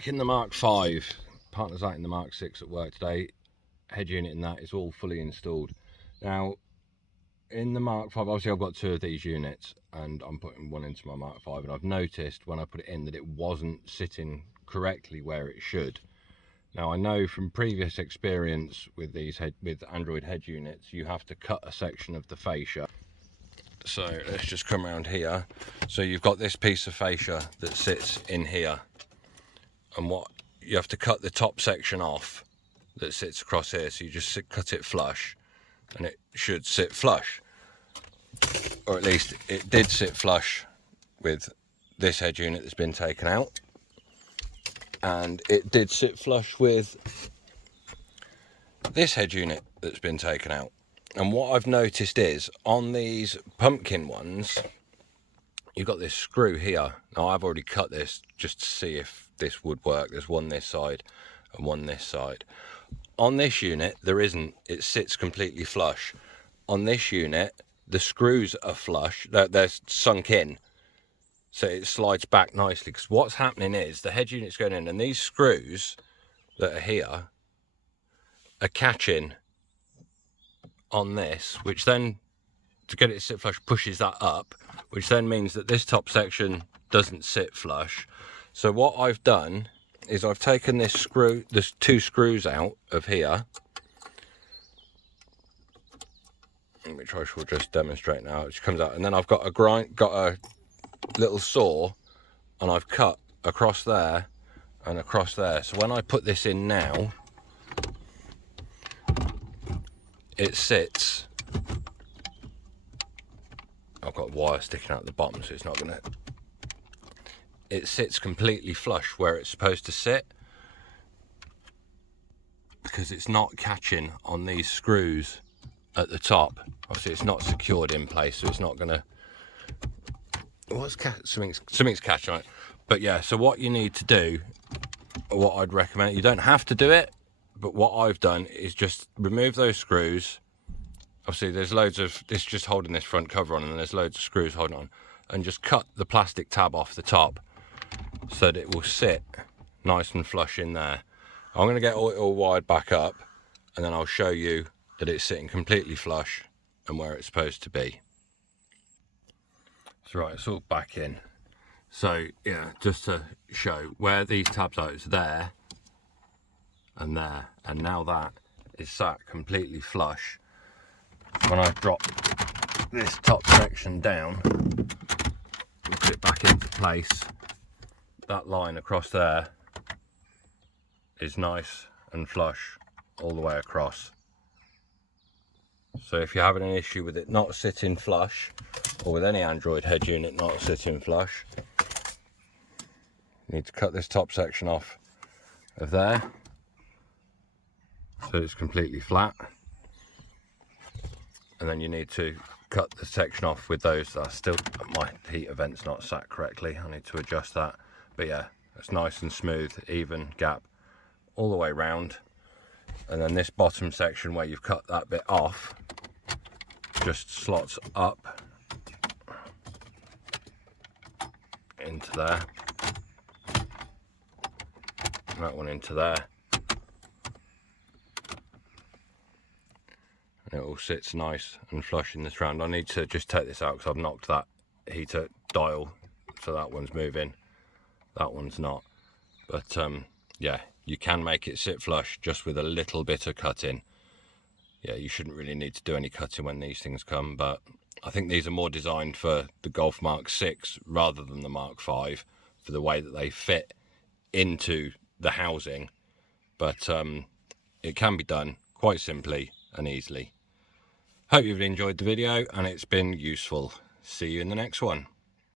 back in the Mark 5. Partner's out in the Mark 6 at work today. Head unit and that is all fully installed. Now, in the Mark 5, obviously I've got two of these units and I'm putting one into my Mark 5, and I've noticed when I put it in that it wasn't sitting correctly where it should. Now, I know from previous experience with with Android head units, you have to cut a section of the fascia. So let's just come around here. So you've got this piece of fascia that sits in here, and what you have to cut the top section off that sits across here. So you just cut it flush, and it should sit flush, or at least it did sit flush with this head unit that's been taken out, and it did sit flush with this head unit that's been taken out. And what I've noticed is on these pumpkin ones, you've got this screw here. Now, I've already cut this just to see if this would work. There's one this side and one this side. On this unit, there isn't. It sits completely flush. On this unit, the screws are flush. They're sunk in, so it slides back nicely. Because what's happening is the head unit's going in, and these screws that are here are catching on this, which then, to get it to sit flush, pushes that up, which then means that this top section doesn't sit flush. So what I've done is I've taken this screw, there's two screws out of here, which I shall just demonstrate now, which comes out, and then I've got a little saw, and I've cut across there and across there. So when I put this in now, it sits, I've got wire sticking out the bottom, so it's not gonna, it sits completely flush where it's supposed to sit, because it's not catching on these screws at the top. Obviously it's not secured in place, so it's not gonna, something's catching on it. But yeah, so what you need to do, what I'd recommend, you don't have to do it, but what I've done is just remove those screws. Obviously there's loads of, it's just holding this front cover on, and then there's loads of screws holding on, and just cut the plastic tab off the top so that it will sit nice and flush in there. I'm going to get it all wired back up, and then I'll show you that it's sitting completely flush and where it's supposed to be. So right, it's all back in. So yeah, just to show where these tabs are, it's there and there, and now that is sat completely flush. When I drop this top section down and put it back into place, that line across there is nice and flush all the way across. So if you're having an issue with it not sitting flush, or with any Android head unit not sitting flush, you need to cut this top section off of there so it's completely flat, and then you need to cut the section off with those that are still, my heater vent's not sat correctly, I need to adjust that. But yeah, it's nice and smooth, even gap all the way round. And then this bottom section where you've cut that bit off just slots up into there, and that one into there, and it all sits nice and flush in this round. I need to just take this out because I've knocked that heater dial, so that one's moving, that one's not. But yeah, you can make it sit flush just with a little bit of cutting. Yeah, you shouldn't really need to do any cutting when these things come, but I think these are more designed for the Golf Mark 6 rather than the Mark 5, for the way that they fit into the housing. But it can be done quite simply and easily. Hope you've enjoyed the video and it's been useful. See you in the next one.